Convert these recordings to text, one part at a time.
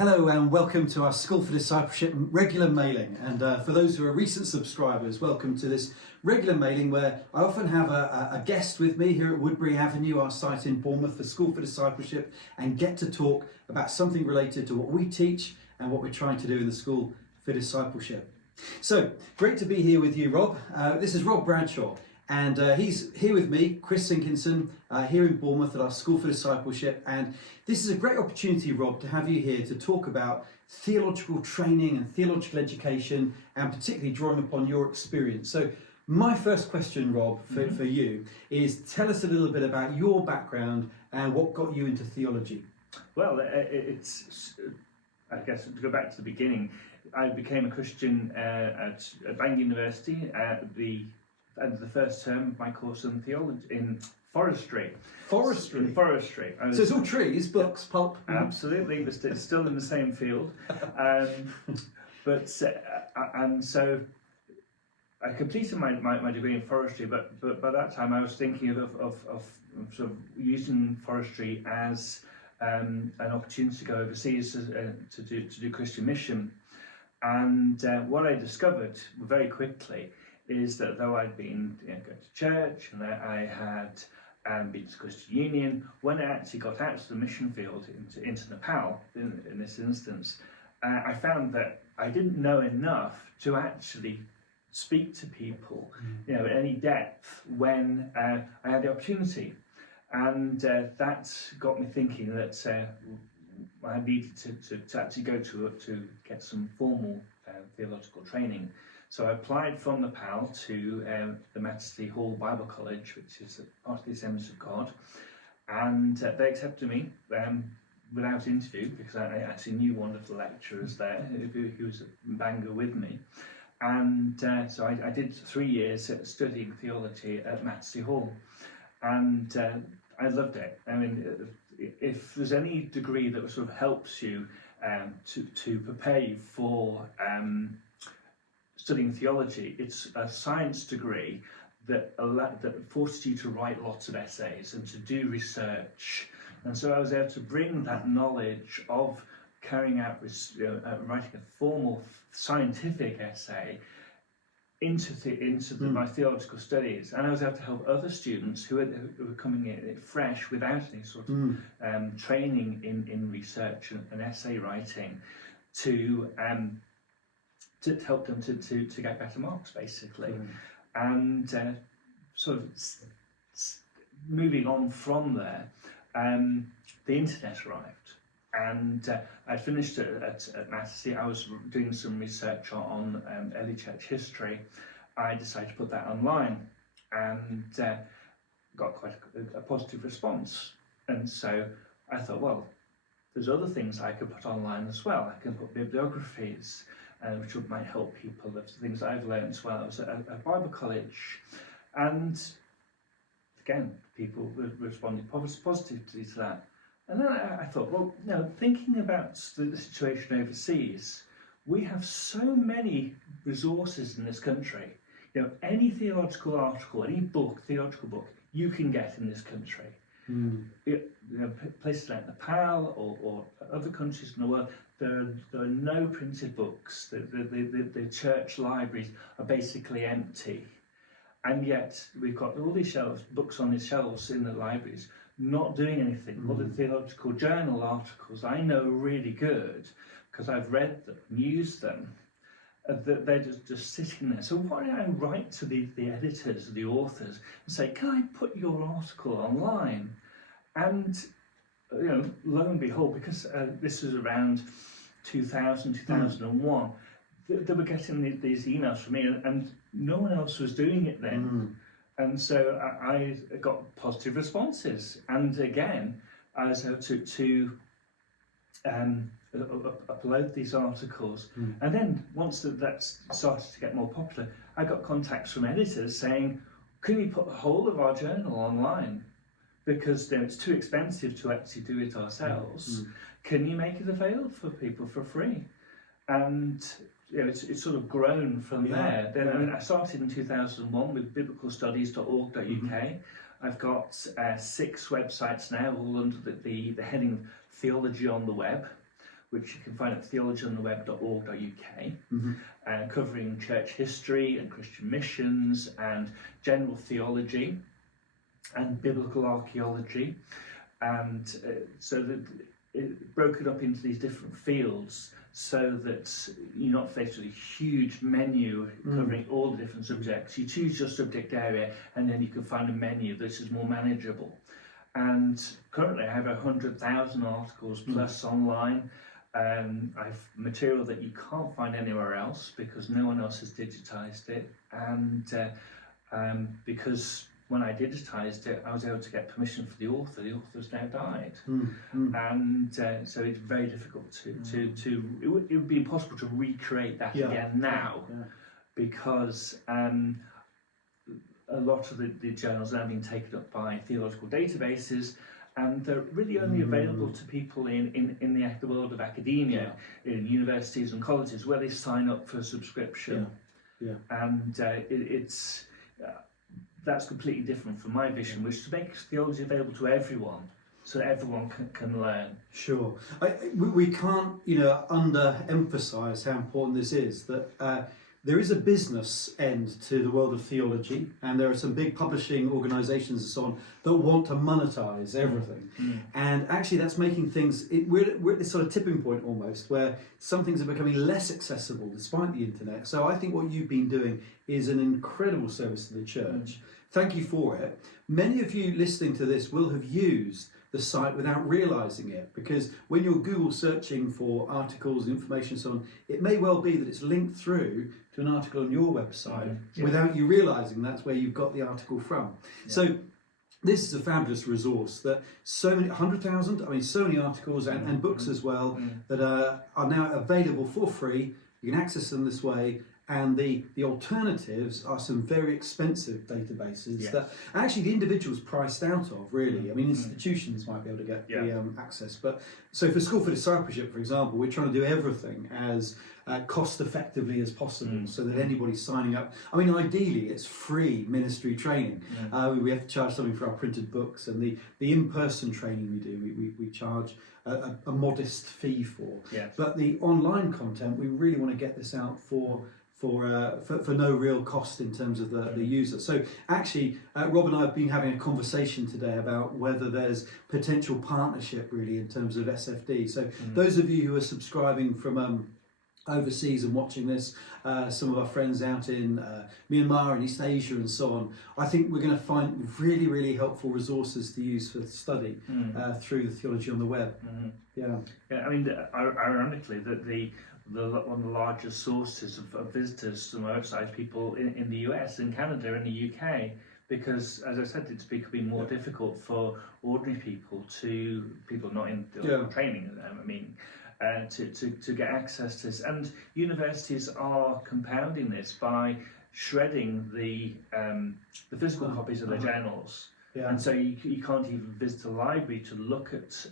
Hello and welcome to our School for Discipleship regular mailing, and for those who are recent subscribers, welcome to this regular mailing where I often have a guest with me here at Woodbury Avenue, our site in Bournemouth for School for Discipleship, and get to talk about something related to what we teach and what we're trying to do in the School for Discipleship. So, great to be here with you, Rob. This is Rob Bradshaw, and he's here with me, Chris Sinkinson, here in Bournemouth at our School for Discipleship. And this is a great opportunity, Rob, to have you here to talk about theological training and theological education, and particularly drawing upon your experience. So my first question, Rob, for you is tell us a little bit about your background and what got you into theology. Well, I guess to go back to the beginning, I became a Christian at Bangor University at the end of the first term of my course in theology, in forestry. Forestry? In forestry. So it's all trees, books, pulp? Absolutely, but it's still in the same field. And so I completed my degree in forestry, but by that time I was thinking of sort of using forestry as an opportunity to go overseas to do Christian mission. And what I discovered very quickly is that though I'd been going to church and that I had been to Christian Union, when I actually got out to the mission field into Nepal, in this instance, I found that I didn't know enough to actually speak to people, in any depth when I had the opportunity, and that got me thinking that I needed to actually go to get some formal theological training. So I applied from Nepal to the Majesty Hall Bible College, which is part of the Assemblies of God, and they accepted me without interview because I actually knew one of the lecturers there who was in Bangor with me. And so I did 3 years studying theology at Majesty Hall, and I loved it. I mean, if there's any degree that sort of helps you to prepare you for studying theology, it's a science degree that forces you to write lots of essays and to do research. And so I was able to bring that knowledge of carrying out writing a formal scientific essay into my theological studies, and I was able to help other students who were coming in fresh without any sort of training in research and essay writing to help them to get better marks, basically. And sort of moving on from there, the internet arrived. And I finished at Majesty. I was doing some research on early church history. I decided to put that online and got quite a positive response. And so I thought, well, there's other things I could put online as well. I can put bibliographies, which might help people. There's things I've learned as well. I was at Bible college. And again, people responded positively to that. And then I thought, well, thinking about the situation overseas, we have so many resources in this country. Any theological article, any theological book, you can get in this country. Places like Nepal or other countries in the world, there are no printed books. The church libraries are basically empty. And yet we've got all these books on these shelves in the libraries, not doing anything. All the theological journal articles I know are really good because I've read them, used them. They're just sitting there. So why don't I write to the editors, the authors, and say, can I put your article online? And lo and behold, because this was around 2000, 2001, they were getting these emails from me, and no one else was doing it then. And so I got positive responses, and again I was able to upload these articles. And then once that started to get more popular, I got contacts from editors saying, can you put the whole of our journal online? Because it's too expensive to actually do it ourselves. Can you make it available for people for free? And it's sort of grown from there. Then I started in 2001 with biblicalstudies.org.uk. I've got 6 websites now, all under the heading Theology on the Web, which you can find at theologyontheweb.org.uk, Mm-hmm. covering church history and Christian missions and general theology and biblical archaeology, and so that it broken up into these different fields, so that you're not faced with a huge menu covering all the different subjects. You choose your subject area, and then you can find a menu that is more manageable. And currently I have 100,000 articles plus online. I've material that you can't find anywhere else because no one else has digitized it, and because when I digitized it, I was able to get permission for the author. The author's now died, and so it's very difficult it would be impossible to recreate that again now, because a lot of the journals are now being taken up by theological databases, and they're really only available to people in the world of academia, in universities and colleges, where they sign up for a subscription. And it's that's completely different from my vision, which is to make theology available to everyone, so that everyone can learn. Sure. We can't, underemphasise how important this is, that there is a business end to the world of theology, and there are some big publishing organisations and so on that want to monetise everything. And actually that's making things, we're at this sort of tipping point almost, where some things are becoming less accessible despite the internet. So I think what you've been doing is an incredible service to the church. Thank you for it. Many of you listening to this will have used the site without realising it, because when you're Google searching for articles, information and so on, it may well be that it's linked through to an article on your website without you realising that's where you've got the article from. So this is a fabulous resource that so many, 100,000, so many articles and books as well that are now available for free. You can access them this way. And the alternatives are some very expensive databases that actually the individual's priced out of, really. Institutions might be able to get the access. But so for School for Discipleship, for example, we're trying to do everything as cost effectively as possible, so that anybody signing up, ideally it's free ministry training. We have to charge something for our printed books, and the in-person training we do, we charge a modest fee for. But the online content, we really want to get this out for no real cost in terms of the user. So actually, Rob and I have been having a conversation today about whether there's potential partnership really in terms of SfD. So those of you who are subscribing from overseas and watching this, some of our friends out in Myanmar and East Asia and so on, I think we're going to find really, really helpful resources to use for study through the Theology on the Web. Ironically, that one of the largest sources of visitors to my website is people in the US, in Canada, in the UK, because, as I said, it's becoming more difficult for ordinary people not in training, to get access to this. And universities are compounding this by shredding the physical copies of their journals, and so you can't even visit a library to look at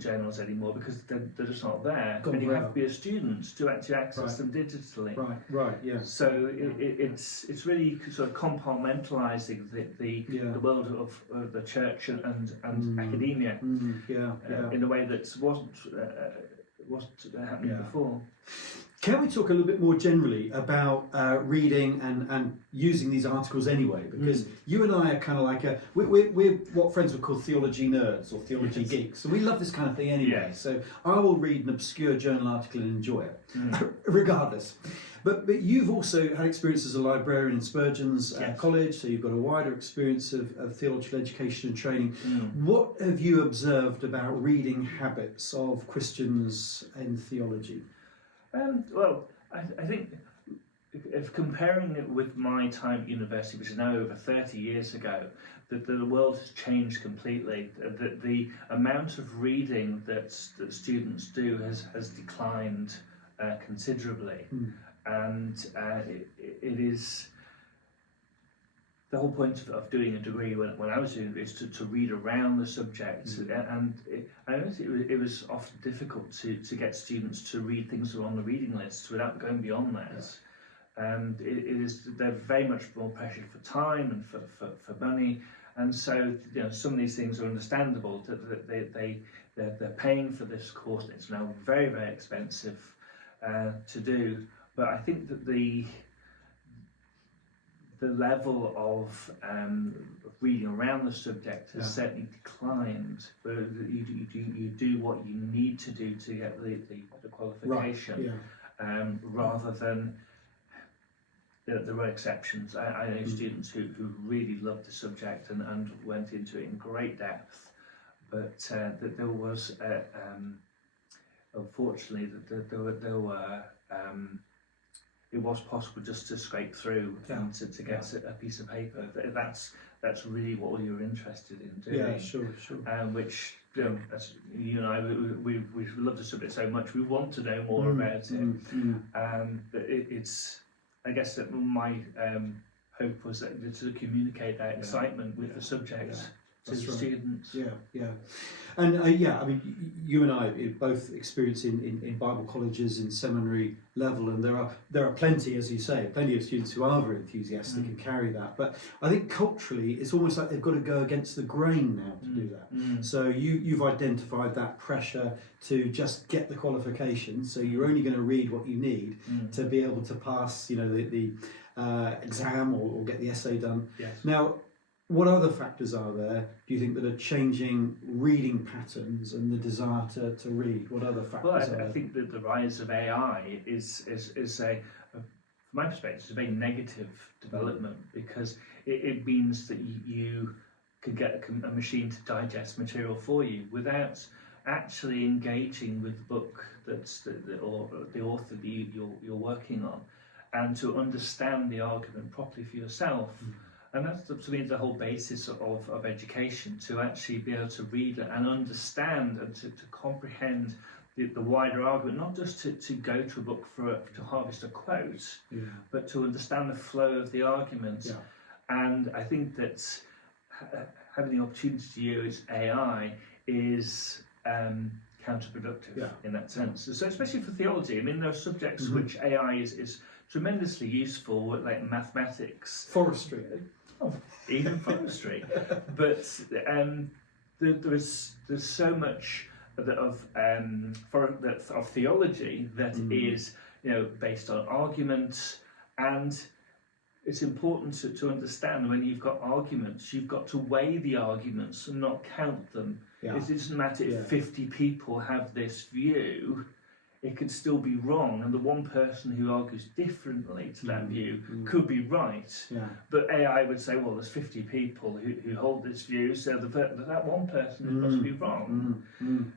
journals anymore, because they're just not there. And you have to be a student to actually access them digitally. So it's really sort of compartmentalising the world of the church and academia in a way that wasn't happening before. Can we talk a little bit more generally about reading and using these articles anyway? Because you and I are kind of like we're what friends would call theology nerds or theology geeks, and we love this kind of thing anyway. So I will read an obscure journal article and enjoy it, regardless. But you've also had experience as a librarian in Spurgeon's college, so you've got a wider experience of theological education and training. What have you observed about reading habits of Christians in theology? I think if comparing it with my time at university, which is now over 30 years ago, that the world has changed completely. That the amount of reading that students do has declined considerably, and it is the whole point of doing a degree when I was doing it is to read around the subject, and I noticed it was often difficult to get students to read things that are on the reading list without going beyond that. And they're very much more pressured for time and for money, and so some of these things are understandable, that they're paying for this course. It's now very, very expensive to do. But I think that the level of reading around the subject has certainly declined. But you do what you need to do to get the qualification, rather than there were exceptions. I know students who really loved the subject and went into it in great depth, but that there was unfortunately that there were it was possible just to scrape through and to get a piece of paper. That's really what you're interested in doing. Yeah, sure. Which, as you and I, we love the subject so much. We want to know more about it. But it's, I guess that my hope was that to communicate that excitement with the subject to the students. Yeah. And I mean, you and I both experience in Bible colleges, in seminary level, and there are plenty, as you say, plenty of students who are very enthusiastic and carry that. But I think culturally, it's almost like they've got to go against the grain now to do that. So you've identified that pressure to just get the qualification. So you're only going to read what you need to be able to pass, the exam or get the essay done. Yes. Now, what other factors are there, do you think, that are changing reading patterns and the desire to read? What other factors are there? I think that the rise of AI is from my perspective, it's a very negative development, because it means that you can get a machine to digest material for you without actually engaging with the book or the author that you're working on, and to understand the argument properly for yourself. And that's to me the whole basis of education, to actually be able to read and understand and to comprehend the wider argument, not just to go to a book to harvest a quote, but to understand the flow of the argument. Yeah. And I think that having the opportunity to use AI is counterproductive in that sense. So especially for theology, I mean, there are subjects which AI is tremendously useful, like mathematics, forestry. Even forestry, but there's so much of theology that is based on arguments, and it's important to understand when you've got arguments, you've got to weigh the arguments and not count them. It doesn't matter if 50 people have this view. It could still be wrong, and the one person who argues differently to that view could be right. But AI would say, well, there's 50 people who hold this view, so that one person must be wrong.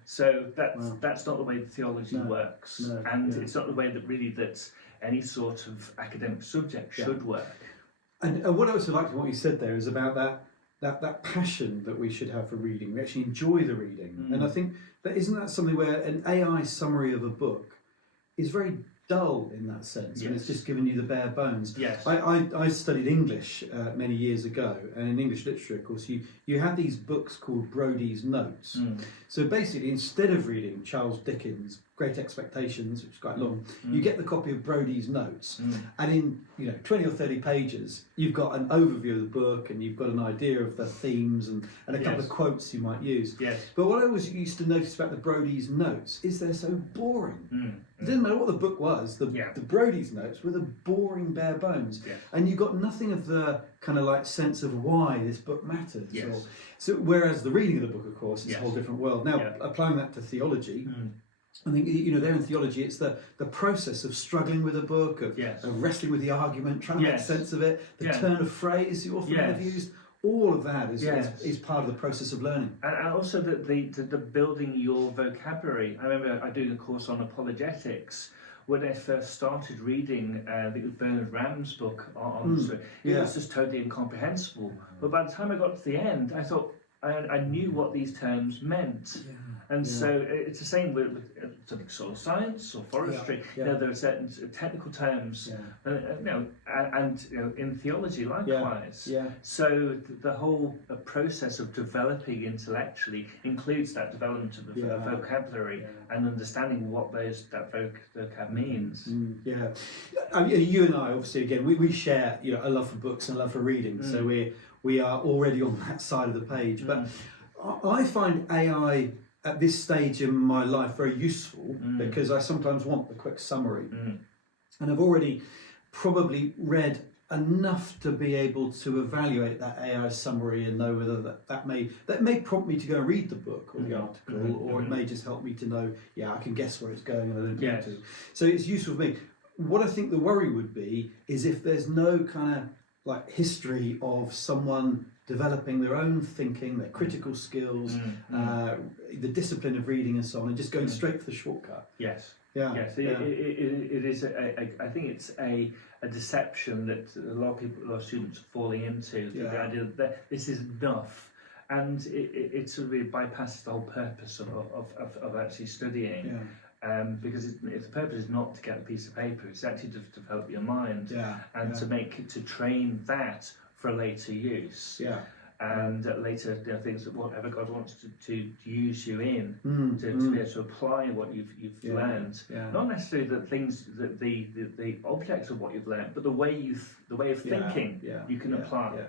So that's not the way the theology works, and it's not the way that any sort of academic subject should work. And what I also liked in what you said there is about that passion that we should have for reading. We actually enjoy the reading, and I think that isn't that something where an AI summary of a book is very dull in that sense, and it's just giving you the bare bones. Yes. I studied English many years ago, and in English literature, of course, you had these books called Brodie's Notes. So basically, instead of reading Charles Dickens' Great Expectations, which is quite long, you get the copy of Brodie's Notes, and in 20 or 30 pages, you've got an overview of the book, and you've got an idea of the themes and a couple of quotes you might use. But what I always used to notice about the Brodie's Notes is they're so boring. It didn't matter what the book was, the Brodie's Notes were the boring bare bones, and you got nothing of the kind of like sense of why this book matters. So whereas the reading of the book, of course, is a whole different world. Now, applying that to theology, I think, there in theology, it's the process of struggling with a book, of wrestling with the argument, trying to make sense of it, the turn of phrase you often have used. All of that is part of the process of learning. And also the building your vocabulary. I remember I doing a course on apologetics. When I first started reading Bernard Ram's book on it was just totally incomprehensible. But by the time I got to the end, I thought I knew what these terms meant. And so it's the same with something soil science or forestry. There are certain technical terms, and in theology likewise. So the whole process of developing intellectually includes that development of the vocabulary and understanding what that vocab means. I mean, you and I, obviously, again, we share a love for books and a love for reading. So we are already on that side of the page. But I find AI at this stage in my life very useful because I sometimes want the quick summary. And I've already probably read enough to be able to evaluate that AI summary and know whether that may prompt me to go and read the book or the article, or it may just help me to know, I can guess where it's going and I don't need to. So it's useful for me. What I think the worry would be is if there's no kind of like history of someone developing their own thinking, their critical skills, the discipline of reading and so on, and just going straight for the shortcut. Yes. Yes. It is. I think it's a deception that a lot of students are falling into. The idea that this is enough, and it sort of bypasses the whole purpose of actually studying. Because if the purpose is not to get a piece of paper, it's actually to develop your mind to train that for later use. And later things that whatever God wants to use you in to be able to apply what you've learned. Not necessarily the things that the objects of what you've learned, but the way of thinking you can apply.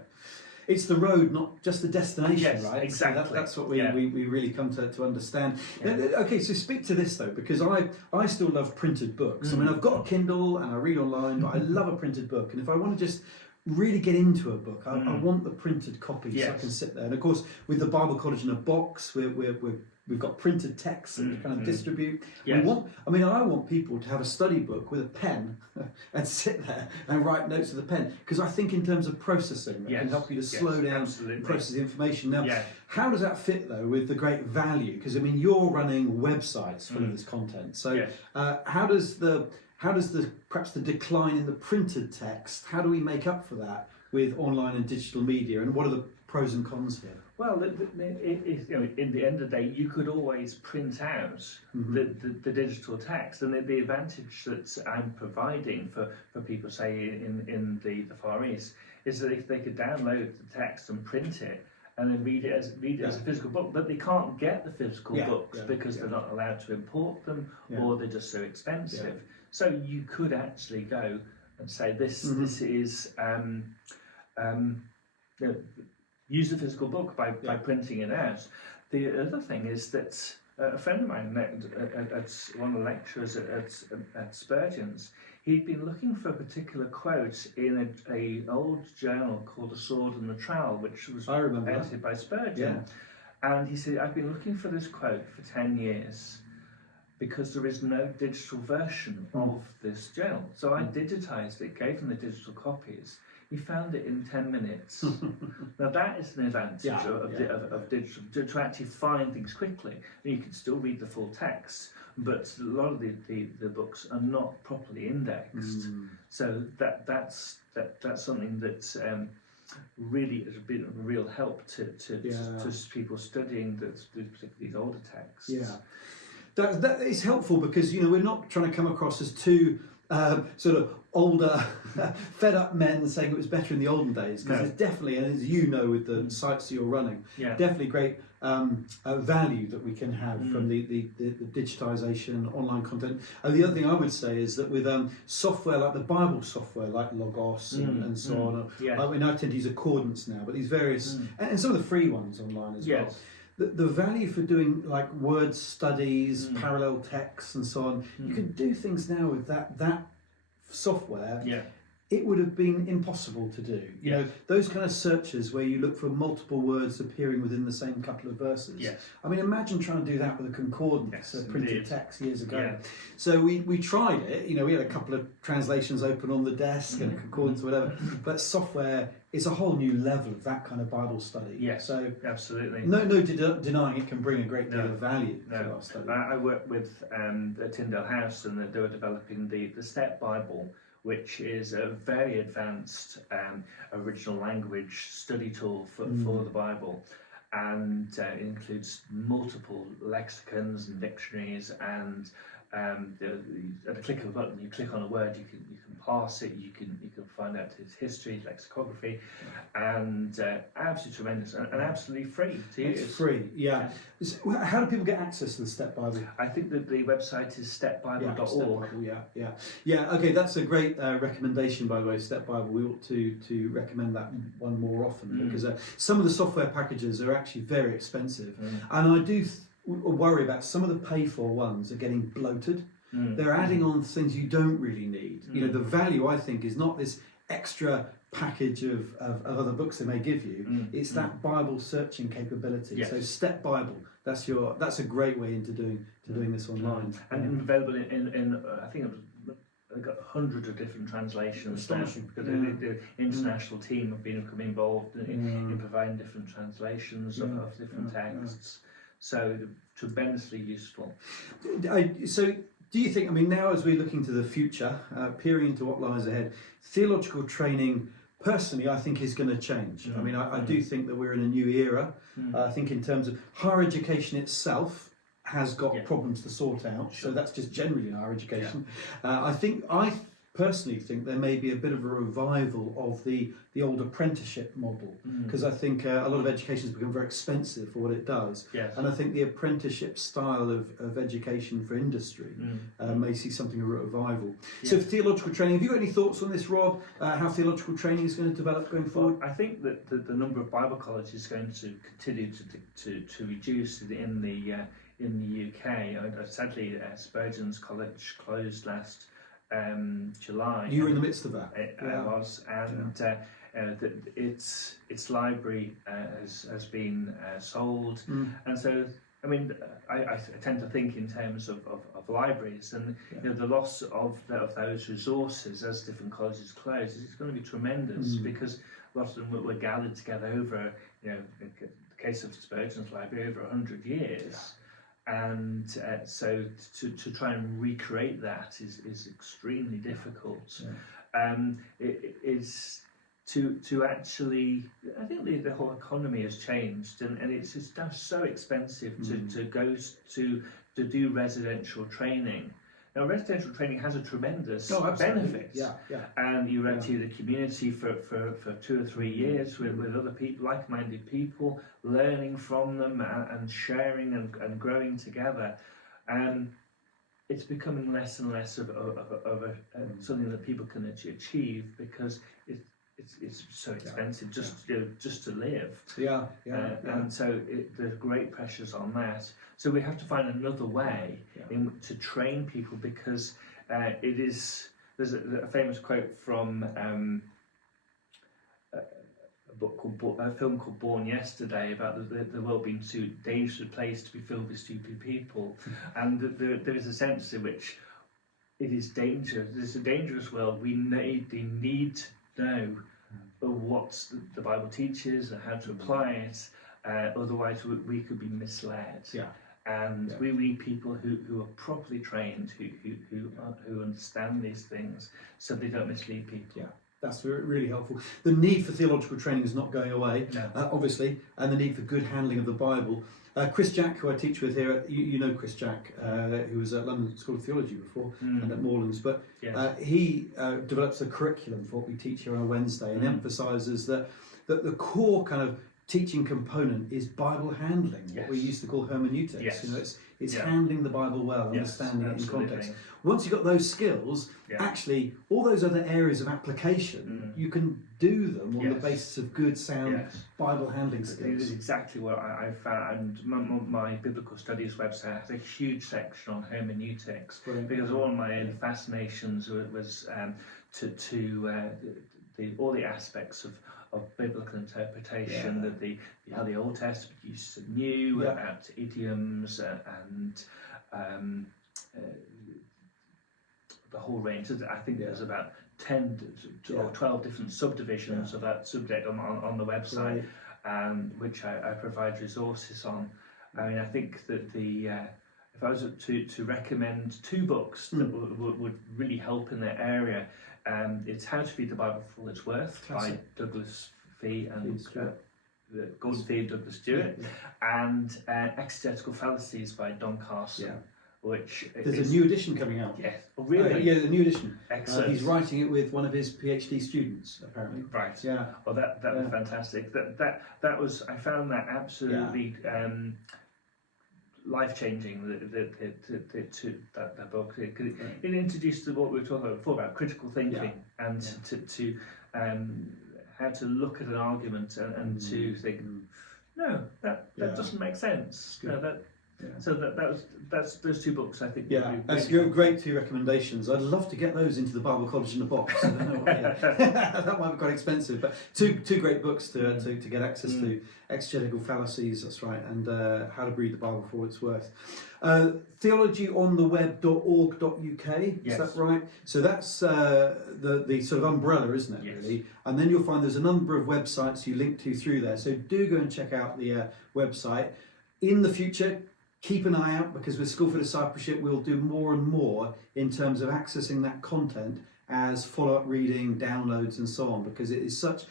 It's the road, not just the destination, right? Exactly. So that's what we really come to understand. Okay, so speak to this though, because I still love printed books. I mean, I've got a Kindle and I read online, but I love a printed book. And if I want to just really get into a book, I want the printed copy so I can sit there. And of course, with the Bible College in a box, we've got printed texts that we kind of distribute. I want people to have a study book with a pen and sit there and write notes with a pen, because I think in terms of processing, it can help you to slow down and process the information. Now, how does that fit though with the great value? Because I mean, you're running websites full of this content. So how does perhaps the decline in the printed text, how do we make up for that with online and digital media, and what are the pros and cons here? Well, in the end of the day, you could always print out the digital text, and the advantage that I'm providing for people, say in the Far East, is that if they could download the text and print it and then read it as a physical book, but they can't get the physical books because they're not allowed to import them, or they're just so expensive. So you could actually go and say this is use the physical book by printing it out. The other thing is that a friend of mine met at one of the lecturers at Spurgeon's. He'd been looking for a particular quote in an old journal called The Sword and the Trowel, which was edited by Spurgeon. And he said, I've been looking for this quote for 10 years because there is no digital version of this journal. So I digitized it, gave him the digital copies. He found it in 10 minutes. Now that is an advantage of digital, to actually find things quickly. And you can still read the full text, but a lot of the books are not properly indexed. So that's something that's really has been a real help to people studying particularly these older texts. That is helpful, because we're not trying to come across as two sort of older, fed up men saying it was better in the olden days, because there's definitely, and as you know with the sites that you're running, definitely great value that we can have from the digitisation, online content. And the other thing I would say is that with software like the Bible software, like Logos and so on, I tend to use Accordance now, but these various, and some of the free ones online as well. The value for doing like word studies, parallel texts and so on, you can do things now with that software. It would have been impossible to do. You know, those kind of searches where you look for multiple words appearing within the same couple of verses. I mean, imagine trying to do that with a concordance, printed text years ago. So we tried it. We had a couple of translations open on the desk and a concordance or whatever. But software is a whole new level of that kind of Bible study. So absolutely. No denying it can bring a great deal of value to our study. I worked with Tyndale House, and they were developing the Step Bible, which is a very advanced original language study tool for the Bible, and it includes multiple lexicons and dictionaries, and at the click of a button, you click on a word, you can parse it, you can find out its history, lexicography, and absolutely tremendous and absolutely free to use. It's free, How do people get access to the Step Bible? I think that the website is stepbible.org. Okay, that's a great recommendation, by the way, Step Bible. We ought to recommend that one more often, because some of the software packages are actually very expensive, and I do worry about some of the pay-for ones are getting bloated. They're adding on things you don't really need. You know, the value, I think, is not this extra package of other books they may give you. It's that Bible searching capability. Yes. So Step Bible, that's a great way into doing this online. And available in I think it was, they've got hundreds of different translations. Astonishing. Because the international team have become involved in providing different translations of different texts. So tremendously useful. So do you think, I mean, now as we're looking to the future, peering into what lies ahead, theological training, personally, I think is going to change. I mean, I do think that we're in a new era. I think in terms of higher education itself has got problems to sort out. So that's just generally in higher education. I personally think there may be a bit of a revival of the old apprenticeship model, because I think a lot of education has become very expensive for what it does. And I think the apprenticeship style of education for industry may see something of a revival. So for theological training, have you got any thoughts on this, Rob? How theological training is going to develop going forward? Well, I think that the number of Bible colleges is going to continue to reduce in the UK. Sadly, Spurgeon's College closed last July. You were in the midst of that. I was, and its library has been sold, and so I mean I tend to think in terms of libraries, and you know, the loss of those resources as different colleges close is going to be tremendous, because a lot of them were gathered together over, you know, the case of Spurgeon's library, over 100 years. And so to try and recreate that is extremely difficult. It is to actually, I think the whole economy has changed, and it's just now so expensive to go to do residential training. Now, residential training has a tremendous benefit, and you rent to the community for 2 or 3 years with other people, like-minded people, learning from them and sharing and growing together. And it's becoming less and less of something that people can actually achieve, because it's so expensive just to live. And so there's great pressures on that. So we have to find another way to train people, because there's a famous quote from a film called Born Yesterday, about the world being too dangerous a place to be filled with stupid people. And there is a sense in which it is dangerous. It's a dangerous world. We need to know what the Bible teaches and how to apply it. Otherwise, we could be misled. And we need people who are properly trained, who understand these things, so they don't mislead people. That's really helpful. The need for theological training is not going away, obviously, and the need for good handling of the Bible. Chris Jack, who I teach with here, you know Chris Jack, who was at London School of Theology before and at Moorlands, but he develops a curriculum for what we teach here on a Wednesday, and emphasises that the core kind of teaching component is Bible handling, what we used to call hermeneutics. You know, it's handling the Bible well, understanding it in context. Once you've got those skills, actually all those other areas of application, you can do them on the basis of good, sound Bible handling skills. It is exactly what I found. My biblical studies website has a huge section on hermeneutics. Brilliant. Because one of my early fascinations was all the aspects of biblical interpretation, how the Old Testament used the New, about idioms and the whole range. I think there's about 10 or 12 different subdivisions of that subject on the website, which I provide resources on. I mean, I think that if I was to recommend 2 books that would really help in that area, it's How to Read the Bible for All It's Worth by Douglas Fee and Gordon Fee and Douglas Stewart, and Exegetical Fallacies by Don Carson. Which there's a new edition coming out. Yes. Oh, really? The new edition. Excellent. He's writing it with one of his PhD students, apparently. Right. Yeah. Well, that was fantastic. That was, I found that absolutely life-changing. That book. It introduced what we were talking about before, about critical thinking, and to how to look at an argument and to think, no, that doesn't make sense. No, So that's those two books, I think. Yeah, that's great two recommendations. I'd love to get those into the Bible College in a box. I don't know what, that might be quite expensive, but two great books to get access to. Exegetical Fallacies, that's right, and How to Read the Bible for What It's Worth. Theologyontheweb.org.uk, is that right? So that's the sort of umbrella, isn't it, really? And then you'll find there's a number of websites you link to through there, so do go and check out the website. In the future, keep an eye out, because with School for Discipleship we'll do more and more in terms of accessing that content as follow-up reading, downloads and so on, because it is such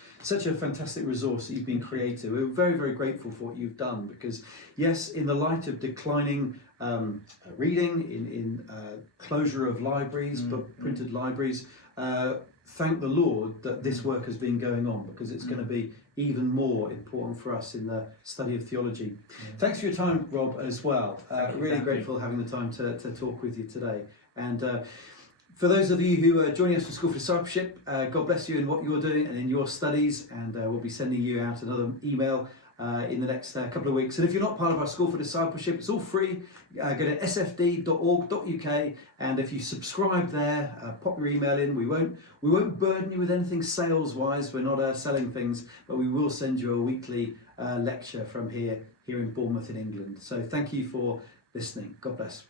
a fantastic resource that you've been creative. We're very, very grateful for what you've done, because yes, in the light of declining reading, in closure of libraries, printed libraries, thank the Lord that this work has been going on, because it's going to be even more important for us in the study of theology. Thanks for your time, Rob, as well. Really grateful having the time to talk with you today. And for those of you who are joining us for School for Discipleship, God bless you in what you're doing and in your studies, and we'll be sending you out another email in the next couple of weeks. And if you're not part of our School for Discipleship, it's all free. Go to sfd.org.uk, and if you subscribe there, pop your email in. We won't burden you with anything sales-wise. We're not selling things, but we will send you a weekly lecture from here in Bournemouth in England. So thank you for listening. God bless.